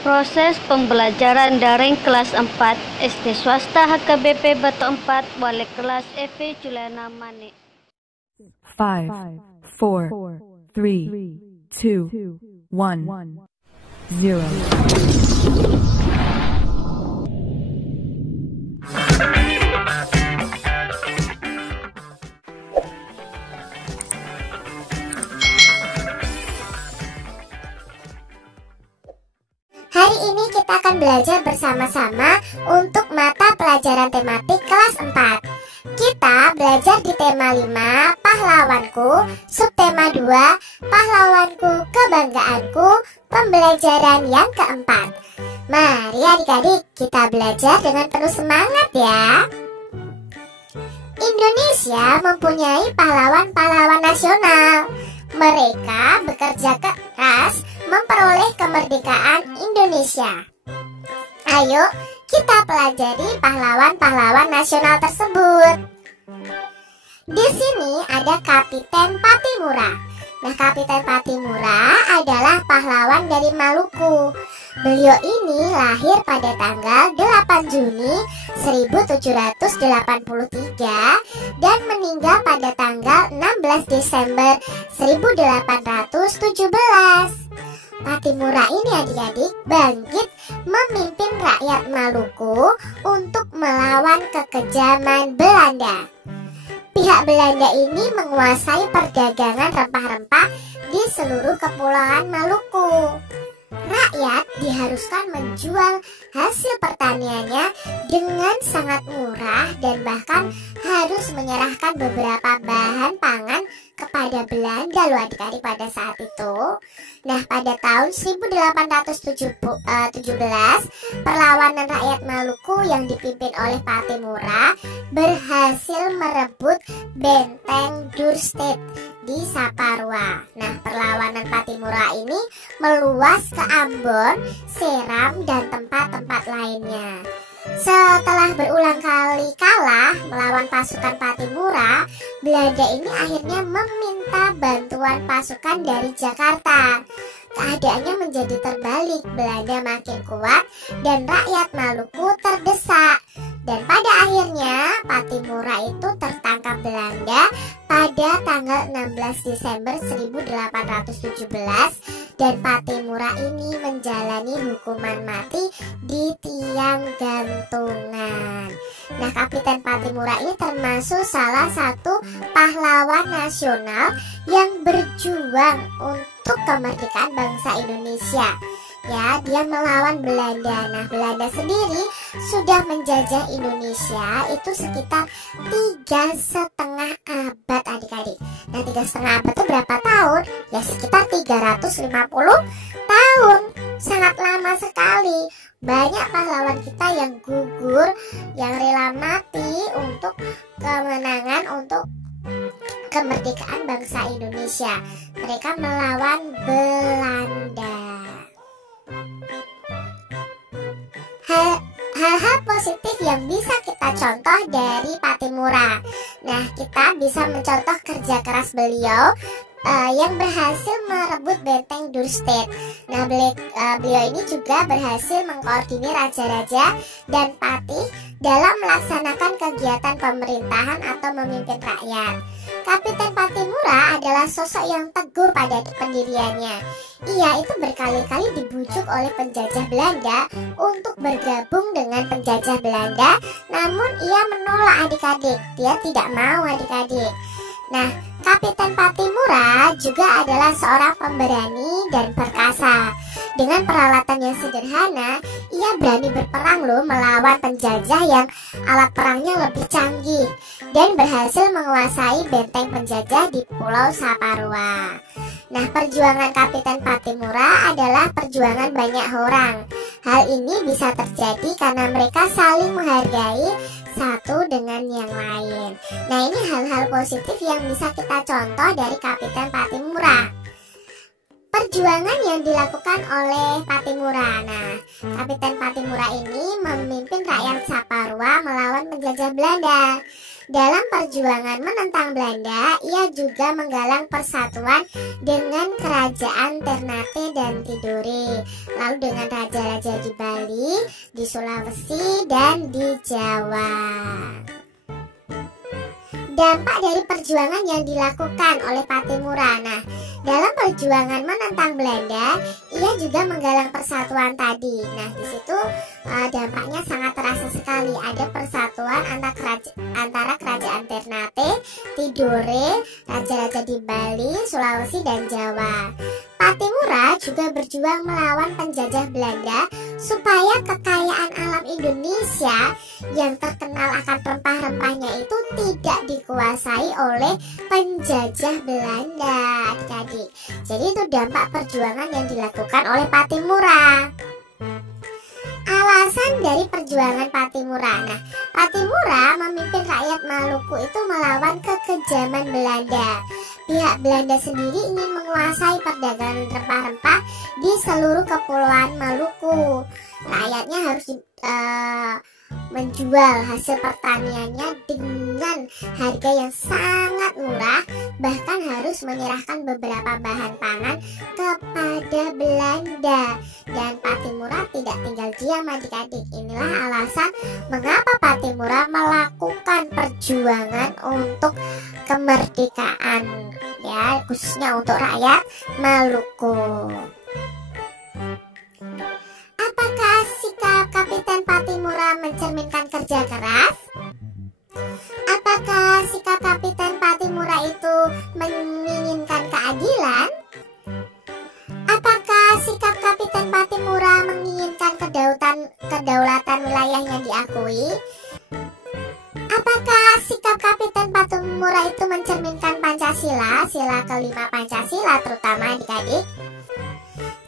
Proses pembelajaran daring kelas 4 SD swasta HKBP Batu 4 wali kelas Evi Juliana Mani. 5, 4, 3, 2, 1, 0. Hari ini kita akan belajar bersama-sama untuk mata pelajaran tematik kelas 4. Kita belajar di tema 5, pahlawanku, subtema 2, pahlawanku, kebanggaanku, pembelajaran yang keempat. Mari adik-adik kita belajar dengan penuh semangat ya. Indonesia mempunyai pahlawan-pahlawan nasional. Mereka bekerja keras memperoleh kemerdekaan Indonesia. Ayo kita pelajari pahlawan-pahlawan nasional tersebut. Di sini ada Kapiten Patimura. Nah, Kapiten Patimura adalah pahlawan dari Maluku. Beliau ini lahir pada tanggal 8 Juni 1783 dan meninggal pada tanggal 16 Desember 1817. Patimura ini adik-adik bangkit memimpin rakyat Maluku untuk melawan kekejaman Belanda. Pihak Belanda ini menguasai perdagangan rempah-rempah di seluruh kepulauan Maluku. Rakyat diharuskan menjual hasil pertaniannya dengan sangat murah dan bahkan harus menyerahkan beberapa bahan pangan kepada Belanda loh adik-adik pada saat itu. Nah, pada tahun 1817 perlawanan rakyat Maluku yang dipimpin oleh Patimura berhasil merebut benteng Dorset di Saparua. Nah, perlawanan Patimura ini meluas ke Ambon, Seram, dan tempat-tempat lainnya. Setelah berulang kali kalah melawan pasukan Patimura, Belanda ini akhirnya meminta bantuan pasukan dari Jakarta. Keadaannya menjadi terbalik, Belanda makin kuat dan rakyat Maluku terdesak. Dan pada akhirnya Patimura itu tertangkap Belanda pada tanggal 16 Desember 1817 dan Patimura ini menjalani hukuman mati di tiang gantungan. Nah, Kapiten Patimura ini termasuk salah satu pahlawan nasional yang berjuang untuk kemerdekaan bangsa Indonesia. Ya, dia melawan Belanda. Nah, Belanda sendiri sudah menjajah Indonesia itu sekitar 3,5 abad adik-adik. Nah, 3,5 abad itu berapa tahun? Ya, sekitar 350 tahun. Sangat lama sekali. Banyak pahlawan kita yang gugur, yang rela mati untuk kemenangan, untuk kemerdekaan bangsa Indonesia. Mereka melawan Belanda. Hal-hal positif yang bisa kita contoh dari Patimura. Nah, kita bisa mencontoh kerja keras beliau yang berhasil merebut benteng Dorset. Nah, beliau ini juga berhasil mengkoordinir raja-raja dan patih dalam melaksanakan kegiatan pemerintahan atau memimpin rakyat. Kapiten Patimura adalah sosok yang teguh pada pendiriannya. Ia itu berkali-kali dibujuk oleh penjajah Belanda untuk bergabung dengan penjajah Belanda, namun ia menolak adik-adik. Dia tidak mau adik-adik. Nah, Kapiten Patimura juga adalah seorang pemberani dan perkasa. Dengan peralatan yang sederhana, ia berani berperang loh melawan penjajah yang alat perangnya lebih canggih dan berhasil menguasai benteng penjajah di Pulau Saparua. Nah, perjuangan Kapiten Patimura adalah perjuangan banyak orang. Hal ini bisa terjadi karena mereka saling menghargai satu dengan yang lain. Nah, ini hal-hal positif yang bisa kita contoh dari Kapiten Patimura. perjuangan yang dilakukan oleh Pattimura. Nah, Kapiten Pattimura ini memimpin rakyat Saparua melawan penjajah Belanda. Dalam perjuangan menentang Belanda, ia juga menggalang persatuan dengan kerajaan Ternate dan Tidore, lalu dengan raja-raja di Bali, di Sulawesi, dan di Jawa. Dampak dari perjuangan yang dilakukan oleh Pattimura. Nah, dalam perjuangan menentang Belanda, ia juga menggalang persatuan tadi. Nah, di situ dampaknya sangat terasa sekali. Ada persatuan antara kerajaan Ternate, Tidore, raja-raja di Bali, Sulawesi, dan Jawa. Pattimura juga berjuang melawan penjajah Belanda supaya kekayaan alam Indonesia yang terkenal akan rempah-rempahnya itu tidak dikuasai oleh penjajah Belanda, adik-adik. Jadi itu dampak perjuangan yang dilakukan oleh Pattimura. Alasan dari perjuangan Pattimura. Nah, Pattimura memimpin rakyat Maluku itu melawan kekejaman Belanda. Pihak Belanda sendiri ingin menguasai perdagangan rempah-rempah di seluruh kepulauan Maluku. Rakyatnya harus menjual hasil pertaniannya dengan harga yang sangat murah, bahkan harus menyerahkan beberapa bahan pangan kepada Belanda. Dan Pattimura tidak tinggal diam, adik-adik. Inilah alasan mengapa Pattimura melakukan perjuangan untuk kemerdekaan, ya, khususnya untuk rakyat Maluku. Apakah sikap Kapiten Pattimura mencerminkan kerja keras? Apakah sikap Kapiten Pattimura itu menginginkan keadilan? Apakah sikap Kapiten Pattimura menginginkan kedaulatan wilayahnya diakui? Apakah sikap Kapiten Pattimura itu mencerminkan Pancasila, sila kelima Pancasila terutama, adik-adik?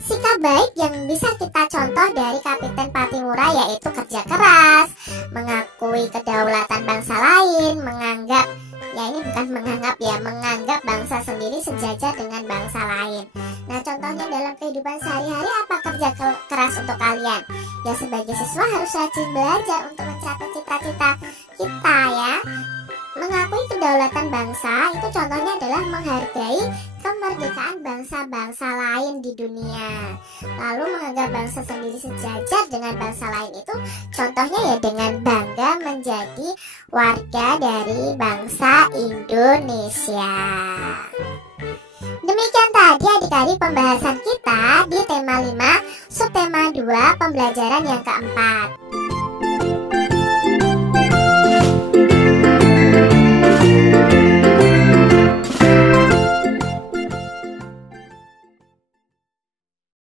Sikap baik yang bisa kita contoh dari Kapiten Pattimura yaitu kerja keras, mengakui kedaulatan bangsa lain, menganggap bangsa sendiri sejajar dengan bangsa lain. Nah, contohnya dalam kehidupan sehari-hari apa kerja keras untuk kalian? Ya, sebagai siswa harus rajin belajar untuk mencapai cita-cita kita, ya. Mengakui kedaulatan bangsa itu contohnya adalah menghargai kemerdekaan bangsa-bangsa lain di dunia. Lalu menganggap bangsa sendiri sejajar dengan bangsa lain itu contohnya ya dengan bangga menjadi warga dari bangsa Indonesia. Demikian tadi adik-adik pembahasan kita di tema 5, subtema 2, pembelajaran yang keempat.